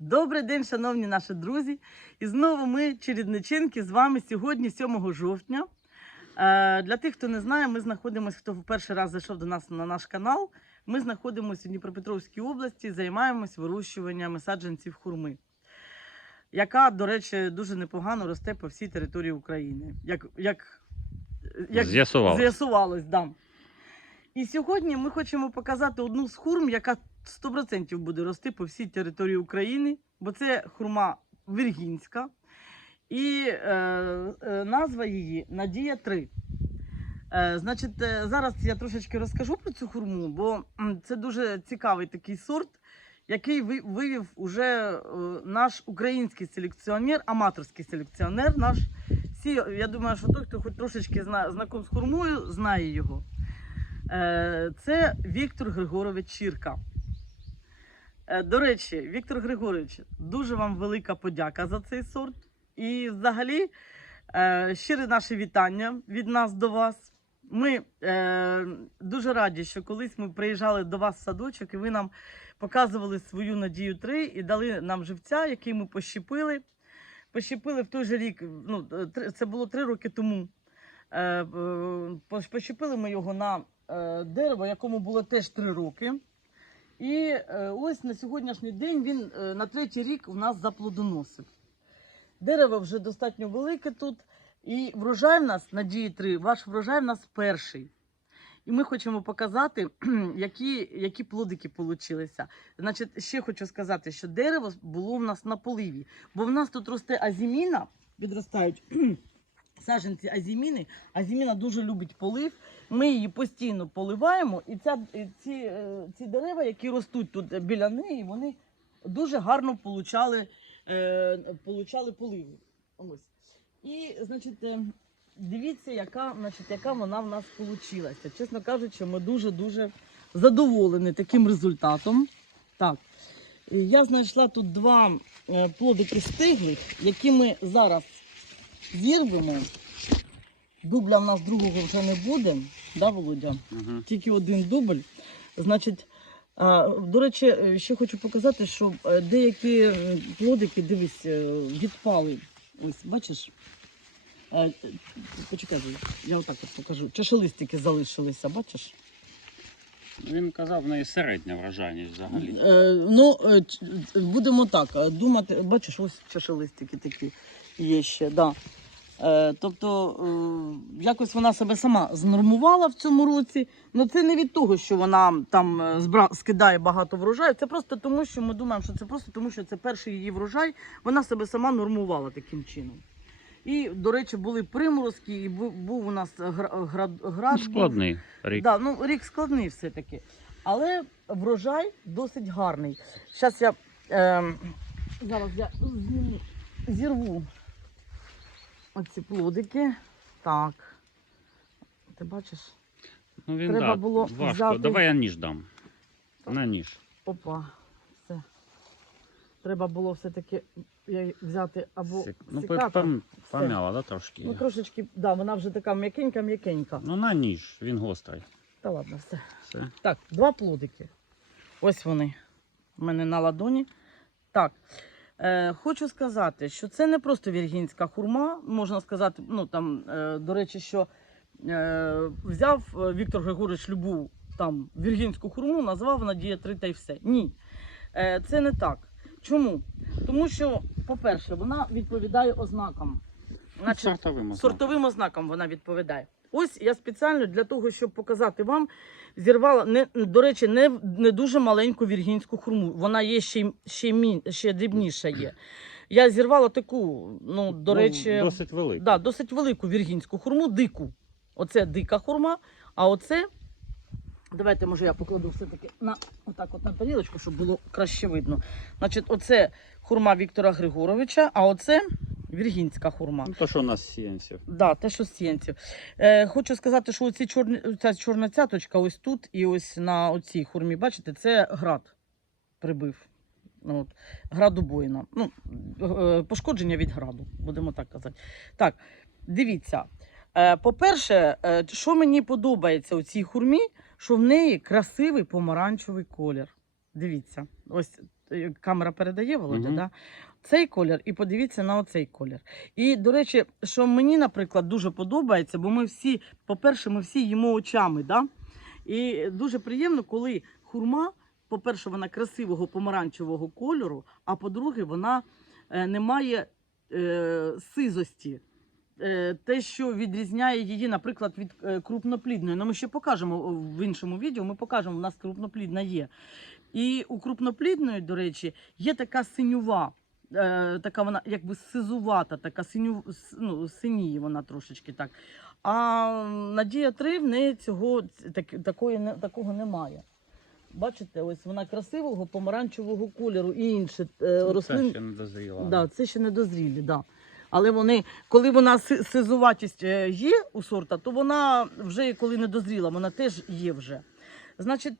Добрий день, шановні наші друзі. І знову ми, чередниченки, з вами сьогодні, 7 жовтня. Е, Для тих, хто не знає, ми знаходимося, хто в перший раз зайшов до нас на наш канал. Ми знаходимося у Дніпропетровській області, займаємось вирощуванням саджанців хурми, яка, до речі, дуже непогано росте по всій території України. Як, як, як З'ясувалось. З'ясувалось, да. І сьогодні ми хочемо показати одну з хурм, яка 100% буде рости по всій території України, бо це хурма віргінська. І е, е, назва її Надія 3. Е, значить, е, зараз я трошечки розкажу про цю хурму, бо це дуже цікавий такий сорт, який ви- вивів уже е, наш український селекціонер, аматорський селекціонер. Наш всі, я думаю, що той, хто хоч трошечки зна, знаком з хурмою, знає його. Е, Це Віктор Григорович Чірка. Е, До речі, Віктор Григорович, дуже вам велика подяка за цей сорт. І взагалі, е, щире наше вітання від нас до вас. Ми е, дуже раді, що колись ми приїжджали до вас в садочок, і ви нам показували свою надію 3 і дали нам живця, який ми пощепили. Пощепили в той же рік, ну, це було три роки тому. Пощепили ми його на дерево, якому було теж три роки. І е, ось на сьогоднішній день він е, на третій рік у нас заплодоносив. Дерево вже достатньо велике тут. І врожай в нас, надії 3, ваш врожай в нас перший. І ми хочемо показати, які, які плодики получилися. Значить, ще хочу сказати, що дерево було в нас на поливі, бо в нас тут росте азіміна, відростають саджанці азіміни. Азіміна дуже любить полив. Ми її постійно поливаємо, і ця, ці, е, ці дерева, які ростуть тут біля неї, вони дуже гарно получали, е, получали поливи. Ось. І, значить, е, дивіться, яка, значить, яка вона в нас вийшла. Чесно кажучи, ми дуже-дуже задоволені таким результатом. Так. Я знайшла тут два е, плодики стиглих, які ми зараз зірвемо. Дубля в нас другого вже не буде, да, Володя? Угу. Тільки один дубль. Значить, а, до речі, е, ще хочу показати, що е, деякі плодики, дивись, е, відпали. Ось, бачиш? Е, Почекай, я отак от покажу. Чашелистики залишилися, бачиш? Він казав, в неї середня вражайність взагалі. Е, ну, е, будемо так е, думати. Бачиш, ось чашелистики такі є ще. Да. Е, тобто, е, якось вона себе сама знормувала в цьому році. Ну це не від того, що вона там е, скидає багато врожаю. Це просто тому, що ми думаємо, що це просто тому, що це перший її врожай. Вона себе сама нормувала таким чином. І, до речі, були приморозки, і був у нас гра... град... град. Ну, був. Складний рік. Да, ну, рік складний все-таки. Але врожай досить гарний. Зараз я ем, зараз я зірву оці плодики. Так. Ти бачиш? Ну, він, треба да, було важко. взяти- Давай я ніж дам. На ніж. Опа, все. Треба було все-таки взяти або Сік- Ну, секатор. пом- пом'яла, да, трошки? Ну, трошечки, да, вона вже така м'якенька-м'якенька. Ну, на ніж, він гострий. Та ладно, все. Все. Так, два плодики. Ось вони у мене на ладоні. Так. Е, хочу сказати, що це не просто віргінська хурма. Можна сказати, ну там, е, до речі, що е, взяв Віктор Григорович любу там віргінську хурму, назвав Надія 3 та й все. Ні. Це не так. Чому? Тому що, по-перше, вона відповідає ознакам. Значить, Сортовим ознаком. Сортовим ознакам вона відповідає. Ось я спеціально для того, щоб показати вам, зірвала не до речі, не, не дуже маленьку віргінську хурму. Вона є ще, ще, мін, ще дрібніша є. Я зірвала таку, ну, до Ну, речі, Досить великий. да, досить велику віргінську хурму, дику. Оце дика хурма, а оце. Давайте, може, я покладу все-таки на отак от на тарілочку, щоб було краще видно. Значить, оце хурма Віктора Григоровича, а оце віргінська хурма. Ну, то, що у нас сіянців. Да, те, що з сіянців. Е, хочу сказати, що оці чорні, ця чорна цяточка ось тут і ось на оцій хурмі, бачите, це град прибив. От, градобоїна. Ну, е, пошкодження від граду, будемо так казати. Так, дивіться. Е, по-перше, е, що мені подобається у цій хурмі, що в неї красивий помаранчевий колір. Дивіться, ось е, камера передає, Володя, Мгм. да? Цей колір, і подивіться на оцей колір. І, до речі, що мені, наприклад, дуже подобається, бо ми всі, по-перше, ми всі їмо очами. Да? І дуже приємно, коли хурма, по-перше, вона красивого помаранчевого кольору, а по-друге, вона е, не має е, сизості. Е, те, що відрізняє її, наприклад, від е, крупноплідної. Ну, ми ще покажемо в іншому відео, ми покажемо, у нас крупноплідна є. І у крупноплідної, до речі, є така синюва, е, така вона якби сизувата, така синю, ну, синіє вона трошечки так. А Надія 3 в неї цього так, такої, не- такого немає. Бачите, ось вона красивого помаранчевого кольору і інші е, Це ще не дозріло. Да, це ще не дозрілі, да. Але вони, коли вона сизуватість е, є у сорта, то вона вже коли не дозріла, вона теж є вже. Значить,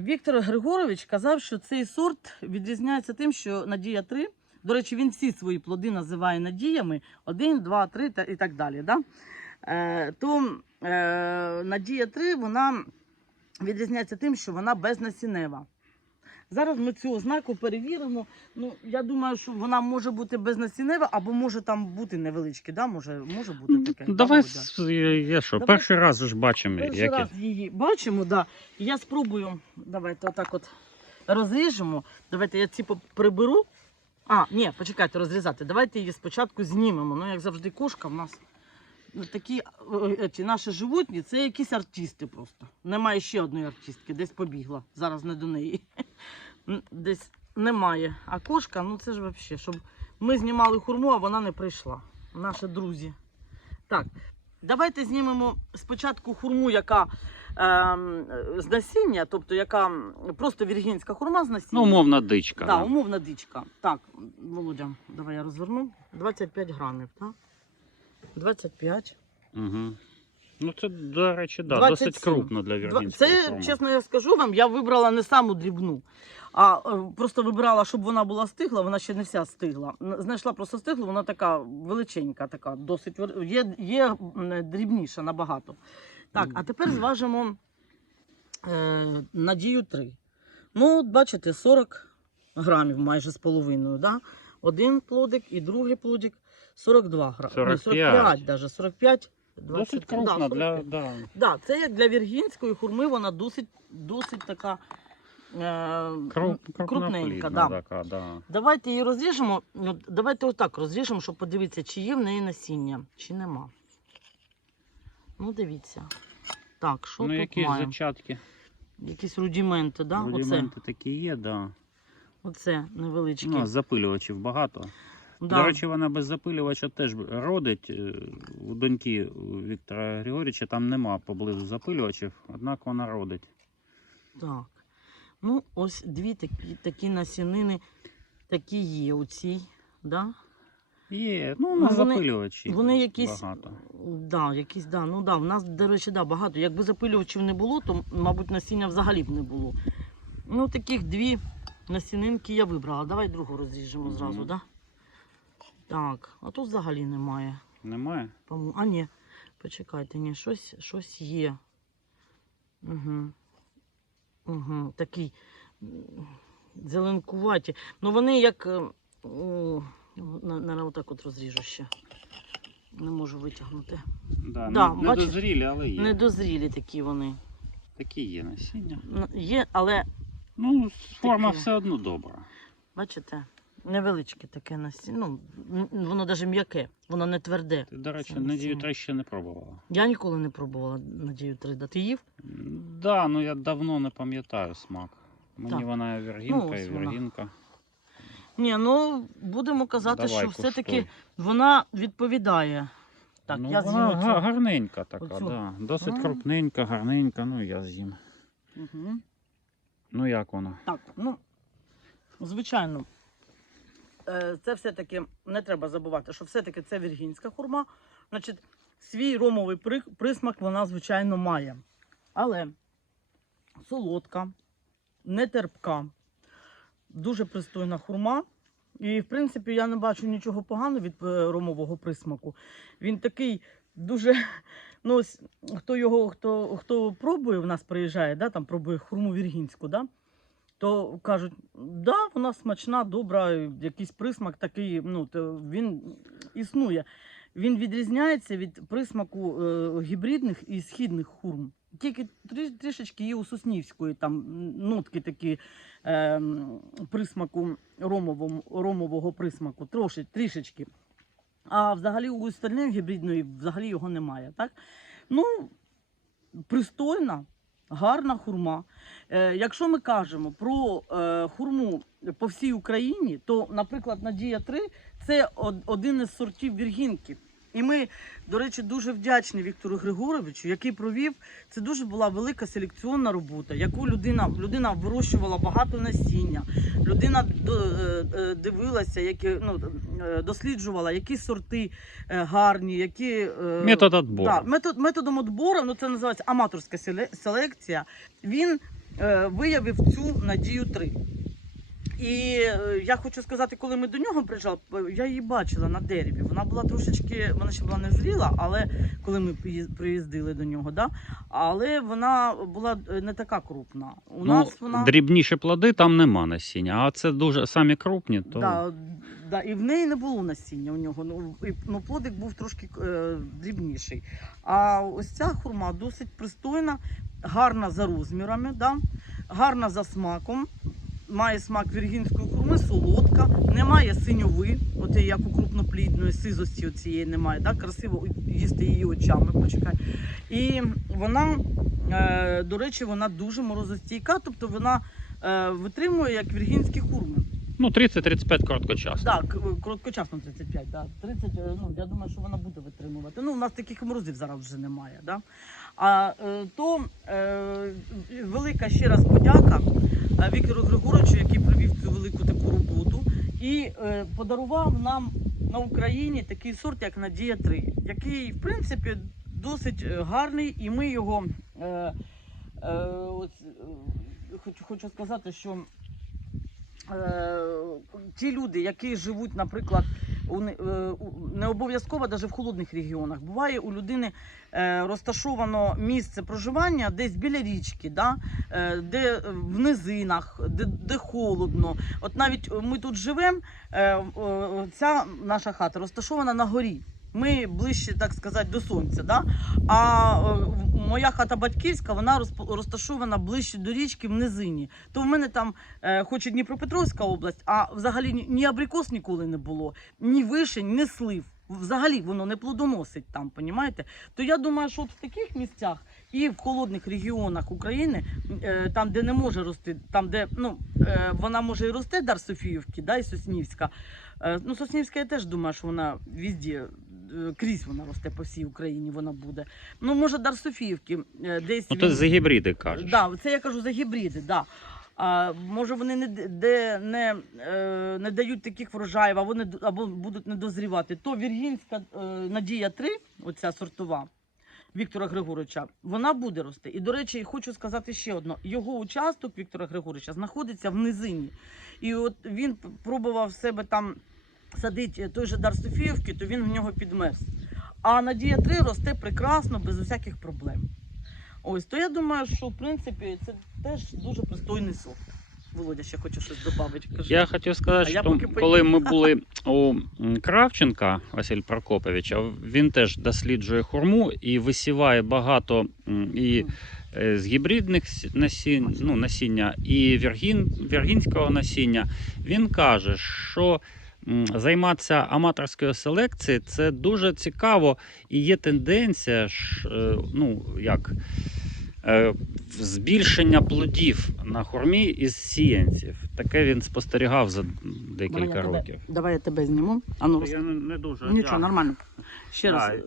Віктор Григорович казав, що цей сорт відрізняється тим, що Надія 3, до речі, він всі свої плоди називає надіями 1, 2, 3 та, і так далі. Да? Е, то е, Надія 3 вона відрізняється тим, що вона безнасінева. Зараз ми цю ознаку перевіримо. Ну, я думаю, що вона може бути безнасінева, або може там бути невеличке, да? може, може бути таке. Давай, с- я, що, Давай. перший раз ж бачимо, Перший як раз її бачимо, да. Я спробую. Давайте отак от розріжемо. Давайте я ці приберу. А, ні, почекайте, розрізати. Давайте її спочатку знімемо. Ну, як завжди, кошка в нас такі е, ці наші животні, це якісь артисти просто. Немає ще одної артистки, десь побігла. Зараз не до неї. Десь немає. А кошка, ну це ж взагалі, щоб ми знімали хурму, а вона не прийшла. Наші друзі. Так, давайте знімемо спочатку хурму, яка ем, з насіння, тобто яка просто віргінська хурма з насіння. Ну, умовна дичка. Да, да. умовна дичка. Так, Володя, давай я розверну. 25 грамів, так? 25. Угу. Ну, це, до речі, да, 27. досить крупно для Два- Це, форми. чесно я скажу вам, я вибрала не саму дрібну, а е, просто вибирала, щоб вона була стигла, вона ще не вся стигла. Н- Знайшла просто стиглу, вона така величенька, така, досить вер- є, є м, дрібніша набагато. Так, а тепер зважимо е, надію 3. Ну, от бачите, 40 грамів майже з половиною. Да? Один плодик і другий плодик 42 грами. 45. 45 даже, 45. Досить 20, да, для. Да. Да, це як для віргінської хурми, вона досить, досить така е, Круп, крупненька. Да. така, да. Давайте її розріжемо. Ну, Давайте отак розріжемо, щоб подивитися, чи є в неї насіння, чи нема. Ну, дивіться. Так, що ну, тут якісь маємо? зачатки, Якісь рудіменти, да? рудименти такі є, да. Оце, оце невеличкі. Ну, запилювачів багато. Да. До речі, вона без запилювача теж родить. Е, У доньки Віктора Григорьовича там нема поблизу запилювачів, однак вона родить. Так. Ну, ось дві такі, такі насінини, такі є у цій. Да? Є, ну, Ну, на вони- запилювачі Вони якісь, багато. да, якісь, да, ну да, в нас, до речі, да, багато. Якби запилювачів не було, то, мабуть, насіння взагалі б не було. Ну, таких дві насінинки я вибрала. Давай другу розріжемо Мгм. зразу, да? Так, а тут взагалі немає. Немає? А, ні, почекайте, ні, щось, щось є. Угу. Угу. Такий зеленкуваті. Ну вони як. е, о, на, на, отак от розріжу ще. Не можу витягнути. Да, Да, не, бачиш? дозрілі, але є. Недозрілі такі вони. Такі є насіння. Н- Є, але Ну, форма Такі. все одно добра. бачите, невеличке таке насіння. Ну, воно навіть м'яке, воно не тверде. Ти, до речі, надію насіння. три ще не пробувала. Я ніколи не пробувала надію 3 Ти їв? М, Да, ну я давно не пам'ятаю смак. Мені Так. вона віргінка Ну, і віргінка. Ні, ну будемо казати, Давай, що все-таки вона відповідає. Так, ну, я вона оцю. гарненька така, оцю. да. Досить А. крупненька, гарненька, ну я з'їм. Угу. Ну як вона? Так, ну, звичайно, це все-таки не треба забувати, що все-таки це віргінська хурма. Значить, свій ромовий при- присмак вона, звичайно, має. Але солодка, не терпка, дуже пристойна хурма. І, в принципі, я не бачу нічого поганого від е, ромового присмаку. Він такий дуже. Ну, ось, хто його, хто, хто пробує, в нас приїжджає, да, там пробує хурму віргінську, да, то кажуть, да, вона смачна, добра, якийсь присмак такий, ну, він існує. Він відрізняється від присмаку е, гібридних і східних хурм. Тільки трішечки є у Соснівської там нотки такі е, присмаку ромового, ромового присмаку, трошки, трішечки. А взагалі у остальної гібридної взагалі його немає. Так? Ну, пристойна, гарна хурма. Е, якщо ми кажемо про е, хурму по всій Україні, то, наприклад, Надія 3 це од- один із сортів віргінки. І ми, до речі, дуже вдячні Віктору Григоровичу, який провів. Це дуже була велика селекціонна робота, яку людина, людина вирощувала багато насіння. Людина е, е, дивилася, які ну е, досліджувала, які сорти гарні, які Метод отбору. Да, метод, методом відбору, ну це називається аматорська селе- селекція. Він виявив цю надію 3. І е, я хочу сказати, коли ми до нього приїжджали, я її бачила на дереві. Вона була трошечки, вона ще була не зріла, але коли ми приїздили до нього, да? але вона була е, не така крупна. У ну, нас вона Дрібніші плоди там нема насіння, а це дуже самі крупні, то Да, да, і в неї не було насіння у нього. Ну, і, ну плодик був трошки е, дрібніший. А ось ця хурма досить пристойна, гарна за розмірами, да? гарна за смаком. Має смак віргінської хурми, солодка, немає синьови, от як у крупноплідної сизості цієї немає. Да? Красиво їсти її очами, почекай. І вона, е, до речі, вона дуже морозостійка, тобто вона е, витримує як віргінські хурми. ну 30-35 короткочасно. Так, е, короткочасно 35, да. 30, е, ну, я думаю, що вона буде витримувати. Ну, у нас таких морозів зараз вже немає. Да? А то е, велика ще раз подяка Віктору Григоровичу, який провів цю велику таку роботу, і е, подарував нам на Україні такий сорт, як Надія 3, який, в принципі, досить е, гарний, і ми його. Е, е, от, е, хочу, хочу сказати, що е, ті люди, які живуть, наприклад, не, е, не обов'язково навіть в холодних регіонах. Буває у людини е, розташовано місце проживання десь біля річки, да? е, де в низинах, де, де холодно. От навіть ми тут живемо, ця наша хата розташована на горі. Ми ближче, так сказати, до сонця. Да? А моя хата батьківська, вона розташована ближче до річки в низині. То в мене там, е, хоч і Дніпропетровська область, а взагалі ні, абрикос ніколи не було, ні вишень, ні слив. Взагалі воно не плодоносить там, понімаєте? То я думаю, що от в таких місцях і в холодних регіонах України, е, там, де не може рости, там, де ну, е, вона може і росте Дар Софіївки, да, і Соснівська. Е, ну, Соснівська я теж думаю, що вона везде, е, крізь вона росте по всій Україні, вона буде. Ну, може, Дар Софіївки е, десь. Ну, ти він- за гібриди кажеш. Да, це я кажу за гібриди, да. А, може вони не, де, не, е, не дають таких врожаїв, а вони або будуть не дозрівати. То Віргінська е, Надія 3, оця сортова Віктора Григоровича, вона буде рости. І, до речі, хочу сказати ще одно: його участок Віктора Григоровича знаходиться в низині. І от він пробував себе там садити той же Дар Софіївки, то він в нього підмерз. А Надія 3 росте прекрасно, без усяких проблем. Ось, то я думаю, що в принципі це теж дуже пристойний сорт. Володя, ще хочу щось додати. Кажи. Я хотів сказати, А що коли ми були у Кравченка Василь Прокоповича, він теж досліджує хурму і висіває багато і е, з гібридних насінь, ну, насіння, і віргін, віргінського насіння. Він каже, що займатися аматорською селекцією це дуже цікаво і є тенденція, е, ну, як. е, Збільшення плодів на хурмі із сіянців. Таке він спостерігав за декілька Давай я тебе- років. Давай я тебе зніму. А ну, Я не, не дуже Нічого, дякую. нормально. Ще Да, раз.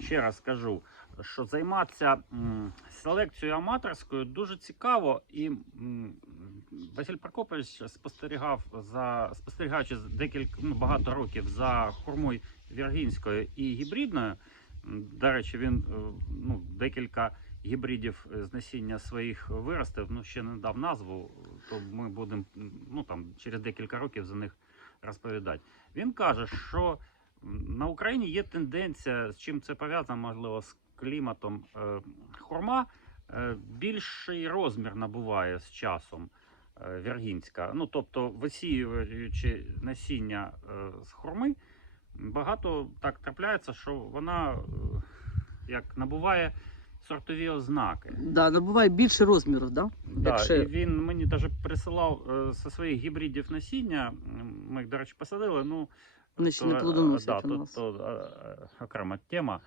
Ще раз скажу, що займатися м, селекцією аматорською дуже цікаво, і м, Василь Прокопович спостерігав за спостерігаючи декілька ну, багато років за хурмою віргінською і гібридною. До речі, він е, ну, декілька гібридів з насіння своїх виростив. Ну ще не дав назву, то ми будемо ну там через декілька років за них розповідати. Він каже, що На Україні є тенденція, з чим це пов'язано, можливо, з кліматом. Е, Хурма е, більший розмір набуває з часом. Е, віргінська. Ну, тобто, висіюючи насіння е, з хурми, багато так трапляється, що вона е, як набуває сортові ознаки. Да, набуває більше розмірів, да? Да, Якщо- і він мені навіть присилав зі своїх гібридів насіння. Ми їх, до речі, посадили. Ну, Вони ще то, не плодоносять да, у нас. то, е, окрема тема.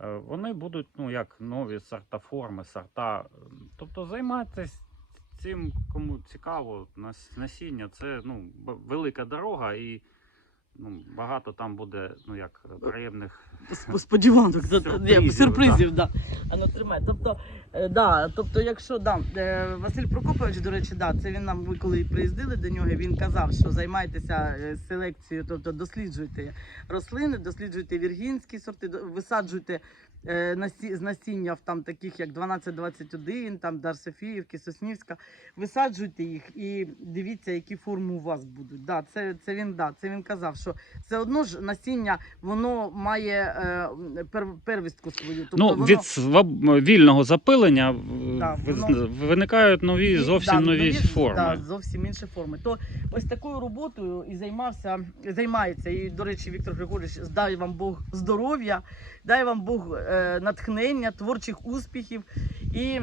Вони будуть ну, як нові сорта форми, сорта. Тобто займайтесь цим, кому цікаво, насіння це ну, велика дорога і ну, багато там буде ну, як, приємних Сподіванок, да, да, Сюрпризів, сюрпризів, да. А ну тримай. Тобто, е, да, тобто, якщо да, е, Василь Прокопович, до речі, да, це він нам, ми коли приїздили до нього, він казав, що займайтеся е, селекцією, тобто досліджуйте рослини, досліджуйте віргінські сорти, висаджуйте е, з насіння в там таких як 1221, там Дар Софіївки, Соснівська, висаджуйте їх і дивіться, які форми у вас будуть. Да, це, це він да, це він казав, що все одно ж насіння воно має е, пер, первістку свою. Тобто ну, воно, від своб- вільного запилення Да, воно- виникають нові І- зовсім да, нові форми. Да, зовсім інші форми. То ось такою роботою і займався, займається. І, до речі, Віктор Григорович, дай вам Бог здоров'я, дай вам Бог е, натхнення, творчих успіхів. І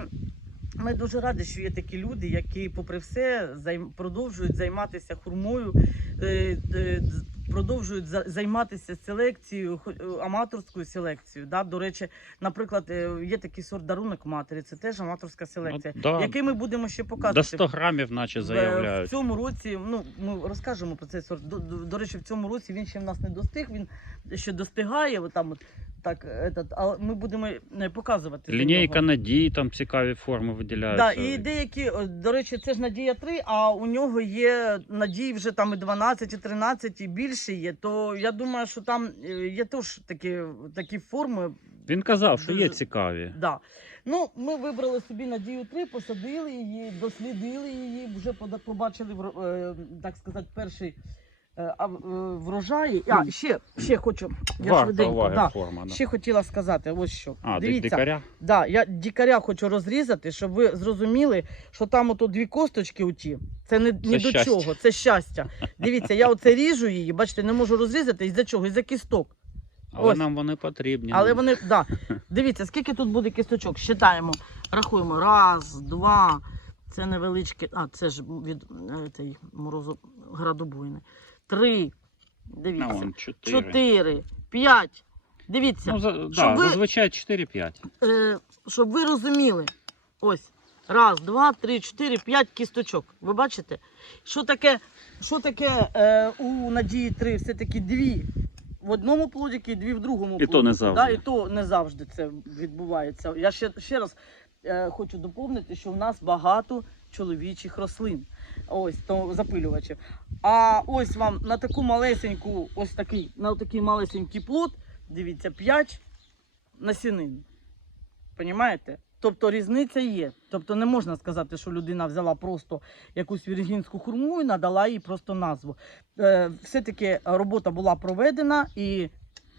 ми дуже раді, що є такі люди, які, попри все, займ, продовжують займатися хурмою, е, е, продовжують за- займатися селекцією, е, аматорською селекцією. Да? До речі, наприклад, е, є такий сорт дарунок матері, це теж аматорська селекція, Ну, да. який ми будемо ще показувати. До 100 грамів, наче В- В цьому році, ну ми розкажемо про цей сорт. До, до, до речі, в цьому році він ще в нас не достиг. Він ще достигає. Там от так, этот, але ми будемо е, показувати. Лінійка надії, там цікаві форми виділяються. Да, і деякі, до речі, це ж Надія 3, а у нього є надії вже там і 12, і 13, і більше є. То я думаю, що там е, є теж такі, такі форми. Він казав, що є цікаві. Да. Ну, ми вибрали собі Надію 3, посадили її, дослідили її, вже побачили, е, так сказати, перший а, в- е. А, ще, ще хочу. Я Варта швиденько, уваги да. форма. Да. Ще хотіла сказати, ось що. А, Дивіться, дикаря? Да, я дікаря хочу розрізати, щоб ви зрозуміли, що там ото дві косточки оті. Це не, ні до щастя. чого, це щастя. Дивіться, я оце ріжу її, бачите, не можу розрізати. Із-за чого? Із-за кісток. Але ось. нам вони потрібні. Але вони, да. Дивіться, скільки тут буде кісточок. Считаємо. Рахуємо. Раз, два. Це невеличке. А, це ж від е, цей морозу градобуйний. Три. Дивіться. вон, чотири. Чотири. П'ять. Дивіться. Ну, за, Щоб да, ви- зазвичай 4-5. е, щоб ви розуміли. Ось. Раз, два, три, чотири, п'ять кісточок. Ви бачите? Що таке, що таке е, у Надії 3 все-таки дві в одному плодіки і дві в другому І то не завжди. Да, і то не завжди це відбувається. Я ще, ще раз е, хочу доповнити, що в нас багато чоловічих рослин. Ось то запилювачів. А ось вам на таку малесеньку, ось такий, на такий малесенький плод, дивіться, 5 насінин. Понімаєте? Тобто різниця є. Тобто не можна сказати, що людина взяла просто якусь віргінську хурму і надала їй просто назву. Е, все-таки робота була проведена, і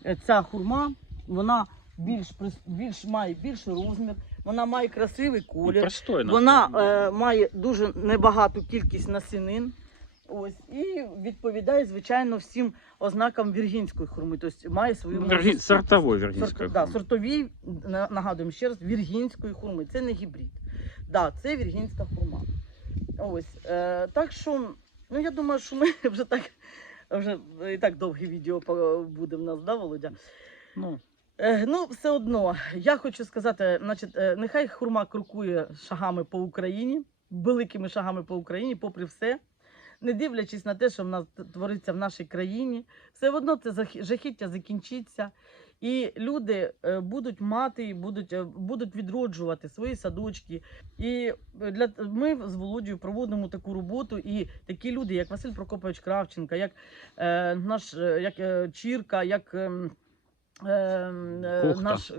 е, ця хурма вона більш, більш має більший розмір, вона має красивий колір. пристойно. Вона е, має дуже небагату кількість насінин. Ось і відповідає, звичайно, всім ознакам віргінської хурми. Тобто має свою Віргі... морозостійкість. Сортової Сорт, да, форми. сортові, нагадуємо ще раз, віргінської хурми. Це не гібрид. Да, це віргінська хурма. Ось. Е, так що, ну я думаю, що ми вже так, вже і так довге відео буде в нас, да, Володя? Ну, Ну, все одно, я хочу сказати, значить, е, нехай хурма крокує шагами по Україні, великими шагами по Україні, попри все, не дивлячись на те, що в нас твориться в нашій країні, все одно це жахіття закінчиться. І люди е, будуть мати, будуть, е, будуть відроджувати свої садочки. І е, для ми з Володією проводимо таку роботу. І такі люди, як Василь Прокопович Кравченка, як е, наш е, як е, Чірка, як е, Кухта. наш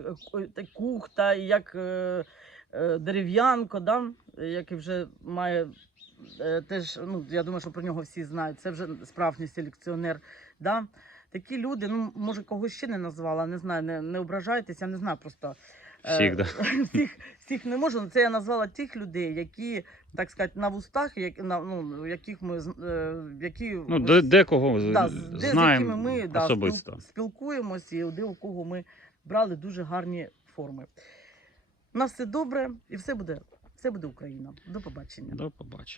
е, кухта, як е, е, дерев'янко, да? який вже має теж, ну я думаю, що про нього всі знають. Це вже справжній селекціонер. Да? Такі люди, ну може когось ще не назвала, не знаю, не, не ображайтеся, не знаю просто. Е, Всіх, да. всіх, всіх не можу. але Це я назвала тих людей, які, так сказати, на вустах, як, на, ну, яких ми е, які Ну, ось- де, декого да, де, з якими знаємо ми да, особисто. спіл- спілкуємося, і де у кого ми брали дуже гарні форми. У нас все добре і все буде, все буде Україна. До побачення. До побачення.